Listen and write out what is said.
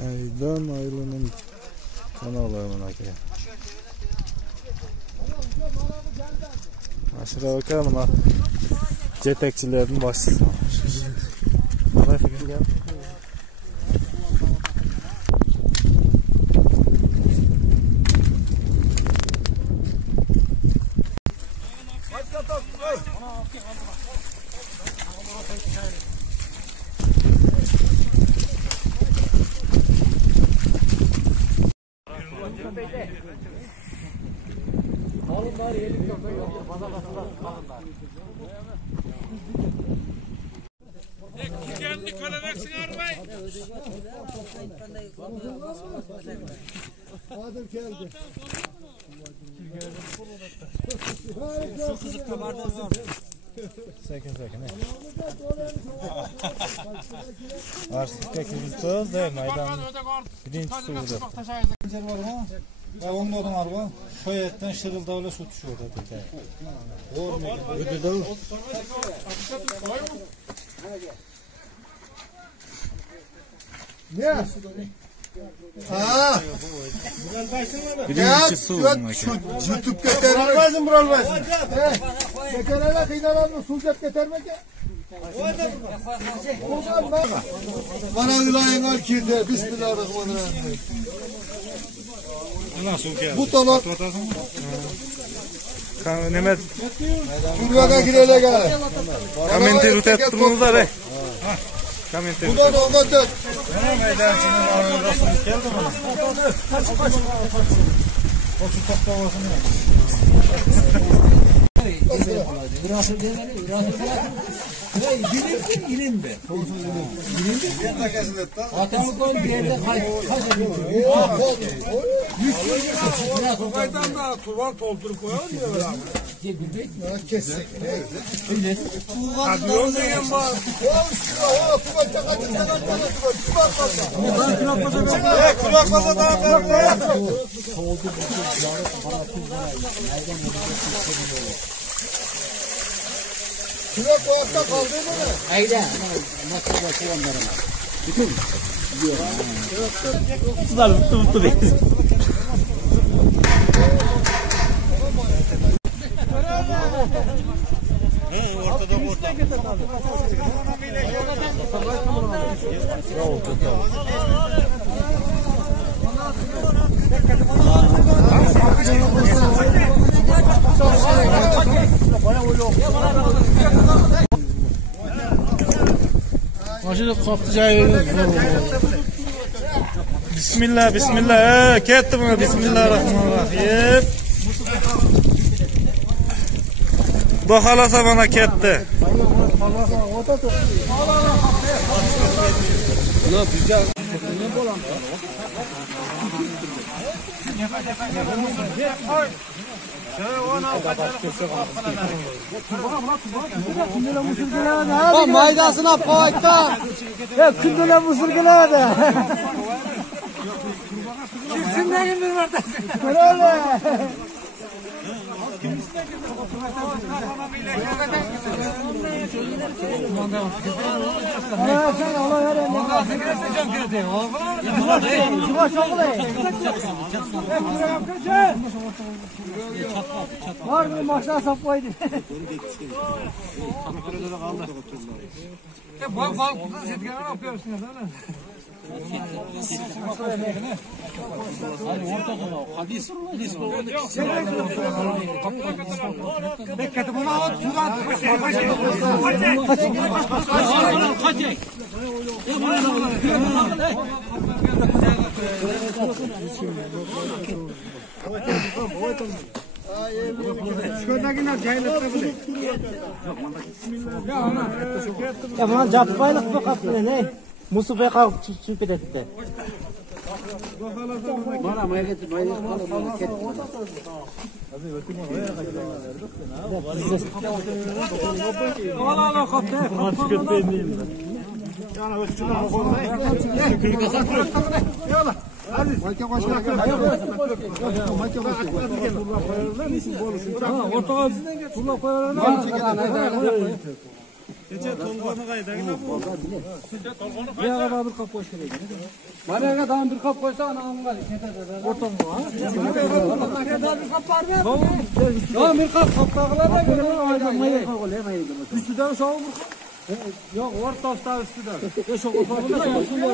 Aydan Aylı'nın kanalı aka. Aşırı bakalım ha. Jetekçilerin başçısı. Kolay fikir gel. Şu kızık kabarda var. Sakin. Arsızda kirintoz da maydan birincisi oldu. Ya onun odun var bu. Şoyetten şırılda öyle su düşüyor da. Ödü de ne? Ha. birincisi su olmak. YouTube getirmezsin buralmazsın. Getirene kıynalanma sulcet getirmek ya. Bana ülayın al kirde. Bismillahirrahmanirrahim. Bu dolap. Nemet Kurbağa girele gel. komenteri utettiniz da be. Komenteri. Bu da domates. Meydancının arasında geldi mi? O şu toplavasını. Burası demeli, burası bilinsin ilimde. Bir dakikasını etti. Atamı koy bir yerde kaç Koydan da tuval doldurup koyalım ya böyle abi. Kesek. Hadi yol degen var. Kulak basa daha ver. Kulak o hafta kaldı mı? Ayda. Nasıl bakıyor onlara? Bütün. Mutlu değil. Maşını kaptı cayırız. Bismillah. Ketdi mi? Bismillahirrahmanirrahim. Bahalasa bana ketdi. Maydasına koyda. Ya kündüle musulgülerde. Kimsin ne gibi vardasın? Öyle. Var mı maşallah saplaydı. Bak kızın setkenini yapıyorsun ya değil mi? Bekledim onu al. Ya bana capbaylık bu kapı ne? Musu beka çüpet etti. Bana maya getir, maya getir. Allah kaptı. Maç kötüyüm. Yani ölçüler koymayı. Yala. Hadi. Mayka başına. Mayka başına. Ortağa turla koyarlar. Kecha to'lg'oni qaydagina bu. Buyog'a bir qop qo'yish kerak. Mana yerga dam bir qop qo'ysa ana unga ketadi. O'rtamga, ha? Bir qop bormi? Yo'q, bir qop tog'larda Mayga qo'ygan, mayga. ustidan shovu bir qop. Yo'q, o'rtasida ustidan. Shu qo'ygan, shu bor.